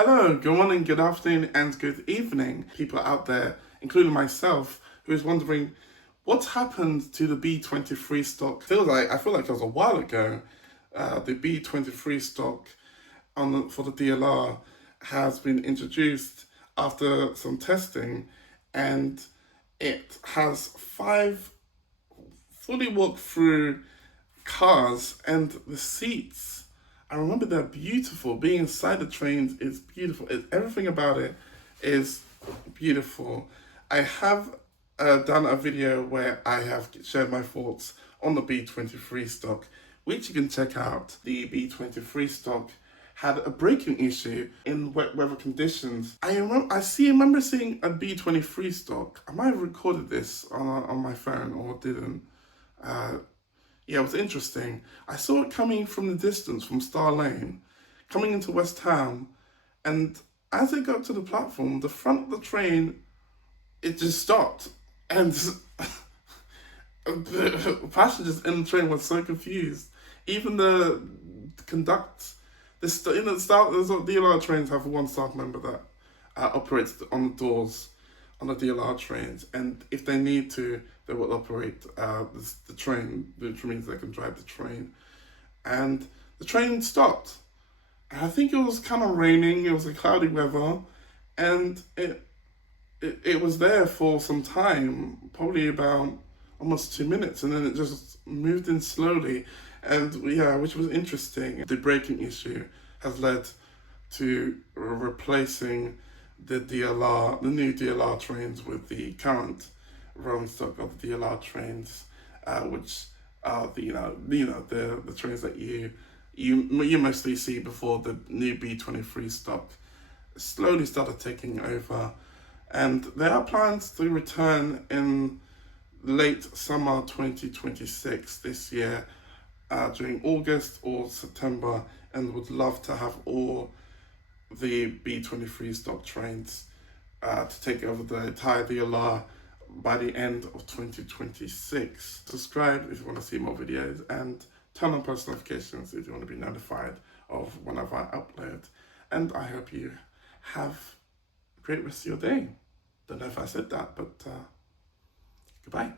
Hello, good morning, good afternoon, and good evening, people out there, including myself, who is wondering what's happened to the B23 stock. I feel like it was a while ago. The B23 stock for the DLR has been introduced after some testing, and it has 5 fully walked through cars, and the seats, I remember they're beautiful. Being inside the trains is beautiful. Everything about it is beautiful. I have done a video where I have shared my thoughts on the B23 stock, which you can check out. The B23 stock had a braking issue in wet weather conditions. I remember seeing a B23 stock. I might have recorded this on my phone or didn't. Yeah, it was interesting. I saw it coming from the distance from Star Lane, coming into West Ham, and as it got to the platform, the front of the train, it just stopped. And the passengers in the train were so confused. Even the there's a DLR trains have one staff member that operates on the doors on the DLR trains, and if they need to, they will operate the train, which means they can drive the train. And the train stopped. And I think it was kind of raining, it was a cloudy weather, and it was there for some time, probably about almost 2 minutes, and then it just moved in slowly. And yeah, which was interesting. The braking issue has led to replacing the new DLR trains with the current rolling stock of the DLR trains, which are the trains that you mostly see before the new B23 stock slowly started taking over. And there are plans to return in late summer 2026 this year, during August or September, and would love to have all the B23 stock trains to take over the entire DLR by the end of 2026. Subscribe if you want to see more videos, and turn on post notifications if you want to be notified of whenever I upload. And I hope you have a great rest of your day. Don't know if I said that, but goodbye.